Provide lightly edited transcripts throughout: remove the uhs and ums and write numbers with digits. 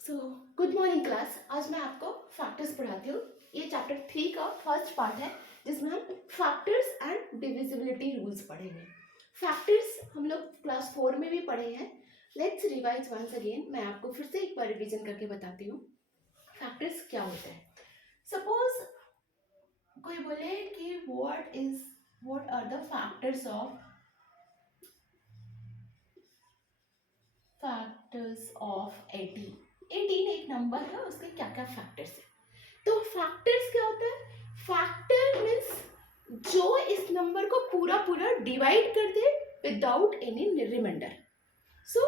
So good morning class. आज मैं आपको फैक्टर्स पढ़ाती हूँ। ये चैप्टर 3 का फर्स्ट पार्ट है जिसमें हम फैक्टर्स एंड डिविजिबिलिटी रूल्स पढ़ेंगे। फैक्टर्स हम लोग क्लास 4 में भी पढ़े हैं। Let's revise once again. मैं आपको फिर से एक बार रिवीजन करके बताती हूँ फैक्टर्स क्या होता है। सपोज कोई बोले कि what are the factors of 18 एक नंबर है, उसके क्या क्या फैक्टर्स है। तो फैक्टर्स क्या होता है? फैक्टर मीन्स जो इस नंबर को पूरा पूरा डिवाइड कर दे विदाउट एनी रिमाइंडर। सो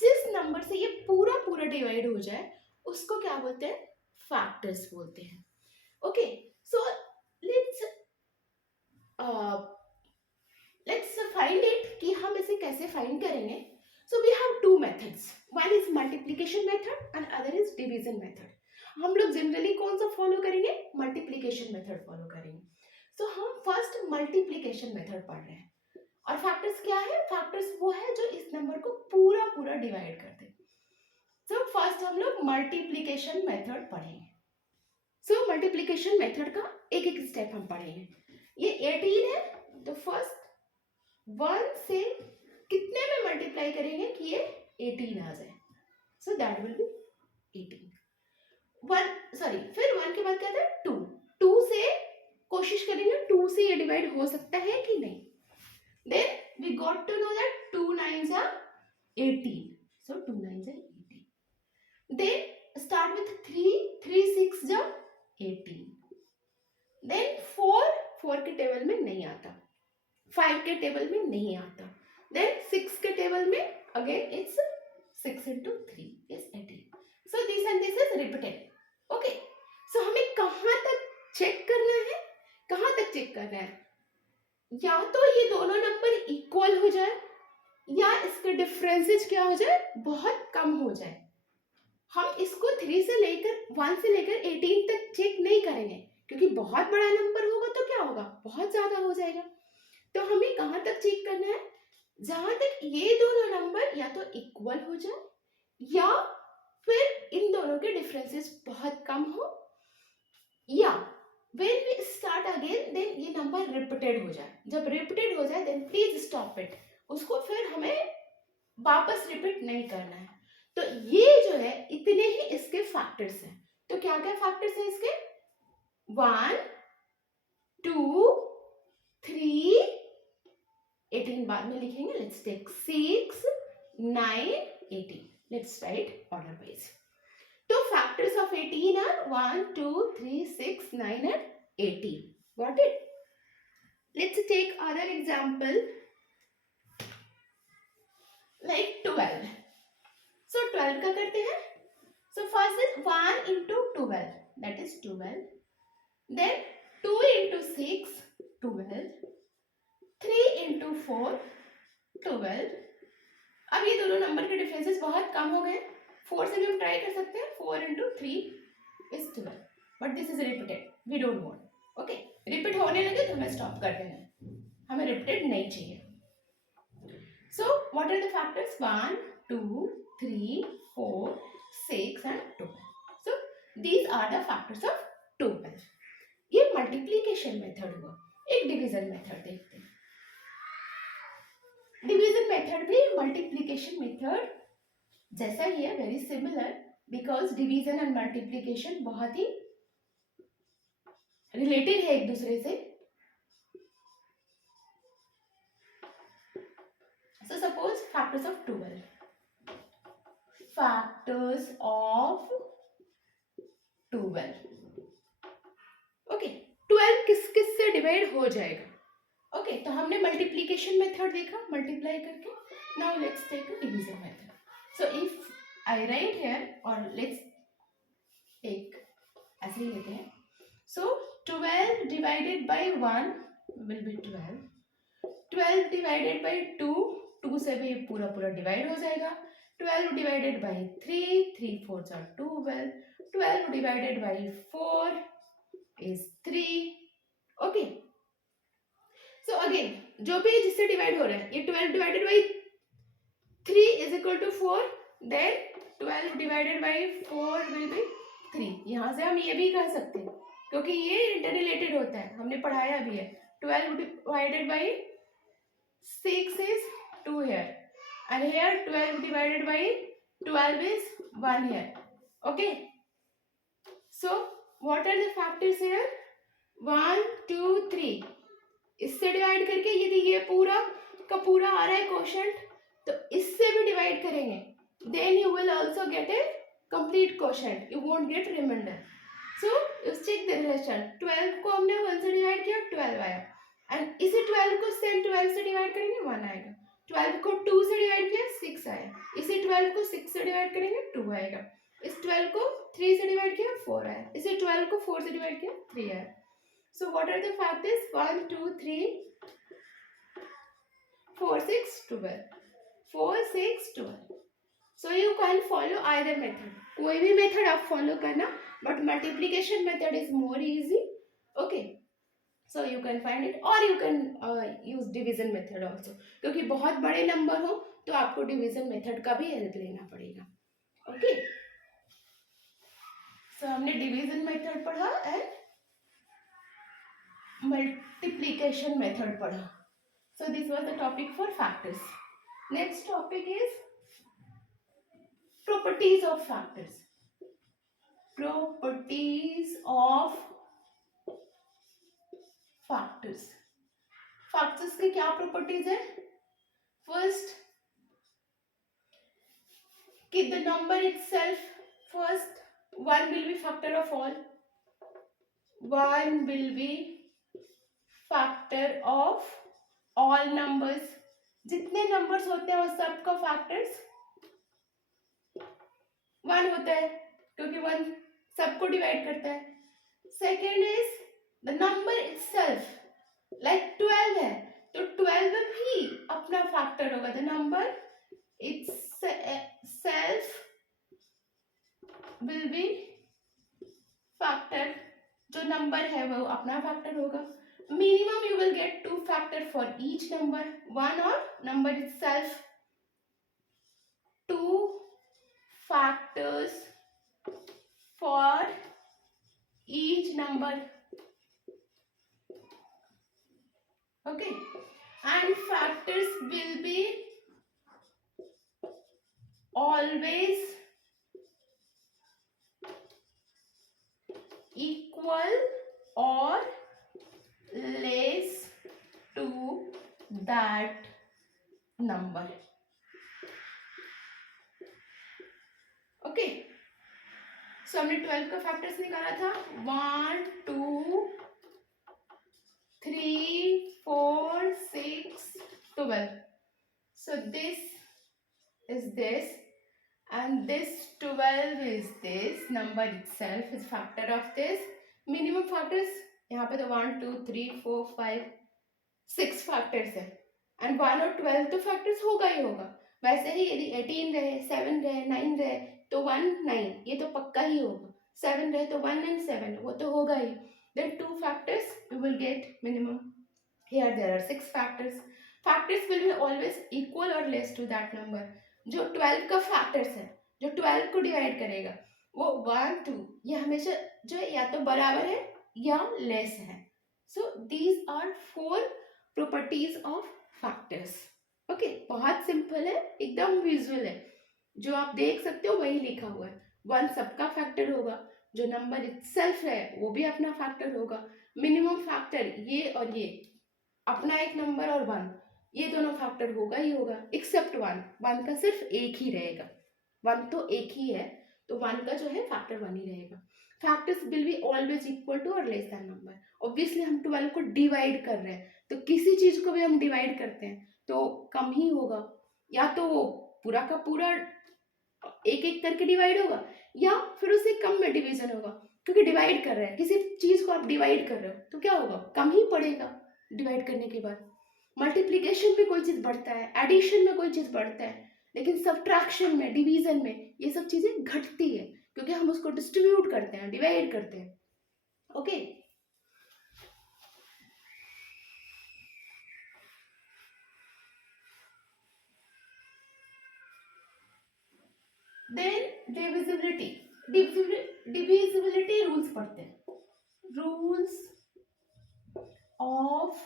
जिस नंबर से ये पूरा पूरा डिवाइड हो जाए उसको क्या बोलते हैं? फैक्टर्स बोलते हैं। Okay, so let's let's find it कि हम इसे कैसे फाइंड करेंगे। So we have two methods, one is multiplication method and other is division method. हम लोग जनरली कौन सा फॉलो करेंगे? मल्टीप्लिकेशन मेथड फॉलो करेंगे। सो हम फर्स्ट मल्टीप्लिकेशन मेथड पढ़ रहे हैं। और फैक्टर्स क्या है? फैक्टर्स वो है जो इस नंबर को पूरा पूरा डिवाइड कर दे। सो फर्स्ट हम लोग मल्टीप्लिकेशन मेथड पढ़ेंगे। सो मल्टीप्लिकेशन मेथड का एक एक स्टेप हम पढ़ेंगे। ये 18 है तो फर्स्ट 1 से कितने में मल्टीप्लाई करेंगे कि ये 18 आ जाए। So that will be 18। फिर 1 के बाद क्या था? 2 से कोशिश करेंगे 2 से ये डिवाइड हो सकता है कि नहीं। Then we got to know that 2 9s are 18, so 2 9s are 18. Then start with 3 6 जा 18. देन 4 के टेबल में नहीं आता, 5 के टेबल में नहीं आता। देन 6 के टेबल में again it's 6 into 3 is 18. So this and this is repeated. Okay, so हमें कहाँ तक चेक करना है? कहाँ तक चेक करना है? या तो ये दोनों नंबर इक्वल हो जाए या इसके डिफरेंसेस क्या हो जाए? बहुत कम हो जाए। हम इसको 3 से लेकर 1 से लेकर 18 तक चेक नहीं करेंगे क्योंकि बहुत बड़ा नंबर होगा तो क्या होगा? बहुत ज्यादा हो जाएगा। तो हमें कहाँ तक चेक करना है? जहां तक ये दोनों नंबर या तो इक्वल हो जाए या फिर इन दोनों के डिफरेंसेस बहुत कम हो, या when we start again then ये नंबर रिपीटेड हो जाए। जब रिपीटेड हो जाए then प्लीज स्टॉप इट, उसको फिर हमें वापस रिपीट नहीं करना है। तो ये जो है इतने ही इसके फैक्टर्स हैं। तो क्या क्या फैक्टर्स हैं इसके? 1 2 3 18 बाद में लिखेंगे। Let's take 6 9 18. Let's write order wise. तो factors of 18 are 1 2 3 6 9 and 18. Got it? Let's take other example like 12. So 12 का करते हैं। So first is 1 into 12, that is 12. Then 2 into 6 12, 3 into 4 12. अब ये दोनों नंबर के डिफरेंसेस बहुत कम हो गए। 4 से भी हम ट्राई कर सकते हैं। 4 into 3 is 12, but this is repeated, we don't want. Okay, repeat होने लगे तो हमें स्टॉप कर देना है, हमें रिपीटेड नहीं चाहिए। So what are the factors? 1 2 3 4 6 and 12. So these are the factors of 12. ये मल्टीप्लिकेशन मेथड हुआ। एक डिवीजन मेथड देखते हैं। डिवीजन मेथड भी मल्टीप्लिकेशन मेथड जैसा ही है, very similar, because division and multiplication बहुत ही रिलेटेड है एक दूसरे से। So suppose factors of 12. Factors of 12. Okay, 12 किस किस से डिवाइड हो जाएगा? ओके, तो हमने मल्टीप्लिकेशन मेथड देखा, मल्टीप्लाई करके। Now let's take a division method. So if I write here, और लेट्स टेक ऐसे ही लेते हैं। So 12 divided by 1 will be 12. 12 divided by 2 से भी पूरा पूरा डिवाइड हो जाएगा। 12 divided by 3 4 are 12. 12 divided by 4 is 3. Okay, so again जो भी जिससे डिवाइड हो रहा है, ये 12 divided by 3 is equal to 4, then 12 divided by 4 will be 3. यहाँ से हम ये भी कर सकते हैं क्योंकि ये इंटर रिलेटेड होता है, हमने पढ़ाया भी है. 12 divided by 6 is 2 here, and here 12 divided by 12 is 1 here. Okay, so what are the factors here? 1 2 3. इससे डिवाइड करके यदि ये पूरा का पूरा आ रहा है क्वोशंट तो इससे भी डिवाइड करेंगे, then you will also get a complete quotient, you won't get remainder. So let's check the relation. 12 को हमने 1 से डिवाइड किया 12 आया, एंड इसे 12 को सेम 12 से डिवाइड करेंगे 1 आएगा. 12 को 2 से डिवाइड किया 6 आया, इसे 12 को 6 से डिवाइड करेंगे 2 आएगा. इस 12 को 3 से डिवाइड किया 4 आया, इसे 12 को 4 से डिवाइड किया 3 आया. So what are the factors? 1 2 3 4 6 12. 4 6 12. So you can follow either method. कोई भी मेथड आप फॉलो करना, but multiplication method is more easy. Okay, so you can find it, और you can use division method also, क्योंकि बहुत बड़े number हो तो आपको डिवीजन मेथड का भी हेल्प लेना पड़ेगा. ओके, सो हमने डिवीजन मेथड पढ़ा एंड multiplication method पढ़ा. So this was the topic for factors. Next topic is properties of factors. Properties of factors. Factors के क्या properties है? First, कि the number itself, first one will be factor of all. One will be factor of all numbers. जितने numbers होते हैं वो सबका factors 1 होता है, क्योंकि 1 सबको डिवाइड करता है. Second is the number itself, like 12 है तो 12 भी अपना फैक्टर होगा. The number itself will be factor, जो नंबर है वो अपना फैक्टर होगा. Minimum you will get 2 factor for each number. 1 और number itself, 2 factors for each number. Okay, and factors will be always equal or less to that number. Okay, so हमने 12 का factors निकाला था. 1 2 3 4 6 12. So this is this and this 12 is this number itself is factor of this. Minimum factors यहाँ पे तो 1 2 3 4 5 6 factors है, and 1 और 12 तो फैक्टर्स होगा ही होगा. वैसे ही यदि 18 रहे, 7 रहे, 9 रहे तो 1 9 ये तो पक्का ही होगा. 7 रहे तो 1 and 7 वो तो होगा ही. Then 2 factors you will get minimum. Here there are 6 factors. Factors will be always equal or less to that number. जो 12 का फैक्टर्स है, जो 12 को डिवाइड करेगा वो 1 2 ये हमेशा जो है या तो बराबर है या लेस है. So these are 4 properties of factors. Okay, बहुत सिंपल है, एकदम विजुअल है, जो आप देख सकते हो वही लिखा हुआ है. 1 सबका फैक्टर होगा, जो नंबर इटसेल्फ है वो भी अपना फैक्टर होगा. मिनिमम फैक्टर ये और ये अपना एक नंबर और 1 ये दोनों फैक्टर होगा ही होगा, एक्सेप्ट 1 का सिर्फ एक ही रहेगा. 1 तो एक ही है तो 1 का जो है फैक्टर 1 ही रहेगा. Factors will be always equal to और लेस देन नंबर. ऑब्वियसली हम 12 को डिवाइड कर रहे हैं तो किसी चीज को भी हम डिवाइड करते हैं तो कम ही होगा, या तो वो पूरा का पूरा एक एक करके डिवाइड होगा या फिर उससे कम में डिवीजन होगा. क्योंकि डिवाइड कर रहे हैं, किसी चीज को आप डिवाइड कर रहे हो तो क्या होगा, कम ही पड़ेगा डिवाइड करने के बाद. मल्टीप्लिकेशन में कोई चीज बढ़ता है, एडिशन में कोई चीज बढ़ता है, लेकिन सब्ट्रैक्शन में, डिवीजन में ये सब चीजें घटती है क्योंकि हम उसको डिस्ट्रीब्यूट करते हैं, डिवाइड करते हैं. ओके, देन डिविजिबिलिटी रूल्स पढ़ते हैं. Rules of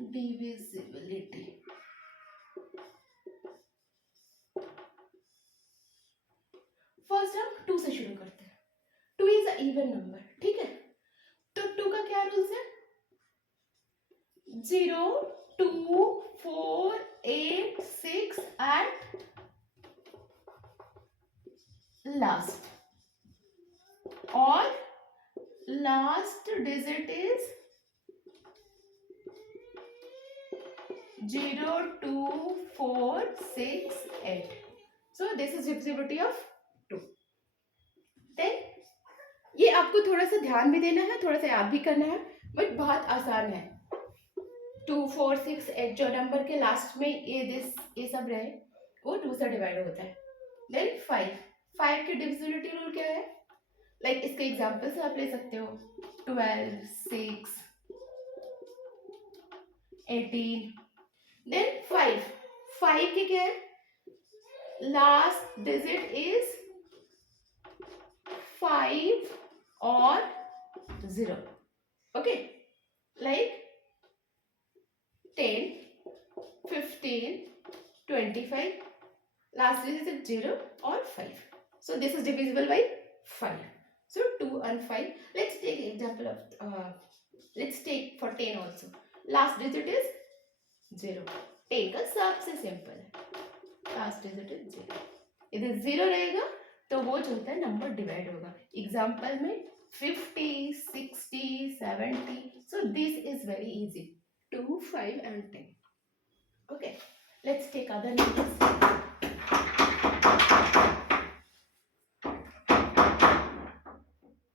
divisibility. फर्स्ट हम 2 से शुरू करते हैं. 2 इज अ इवन नंबर. ठीक है, तो 2 का क्या रूल्स है? 0, 2, 4, 8, 6 एंड लास्ट, और last digit is 0, 2, 4, 6, 8. So this is divisibility of 2. Then ये आपको थोड़ा सा ध्यान भी देना है, थोड़ा सा याद भी करना है, बट बहुत आसान है. 2, 4, 6, 8 जो नंबर के लास्ट में ये सब रहे वो 2 से डिवाइड होता है. देन 5 की डिविजिबिलिटी रूल क्या है? लाइक इसके एग्जांपल से आप ले सकते हो. 12, 6, 18. देन 5 के क्या है? लास्ट डिजिट इज 5 और 0. Okay, like 10, 15, 25, last digit is 0 or 5. So this is divisible by 5. So 2 and 5. Let's take example of let's take for 10 also. Last digit is 0. 10 का सबसे सिंपल है. Last digit is 0. यदि 0 रहेगा तो वो जो होता है नंबर डिवाइड होगा. एग्जाम्पल में 50, 60, 70. So this is very easy. 2, 5 and 10. Okay, let's take other numbers.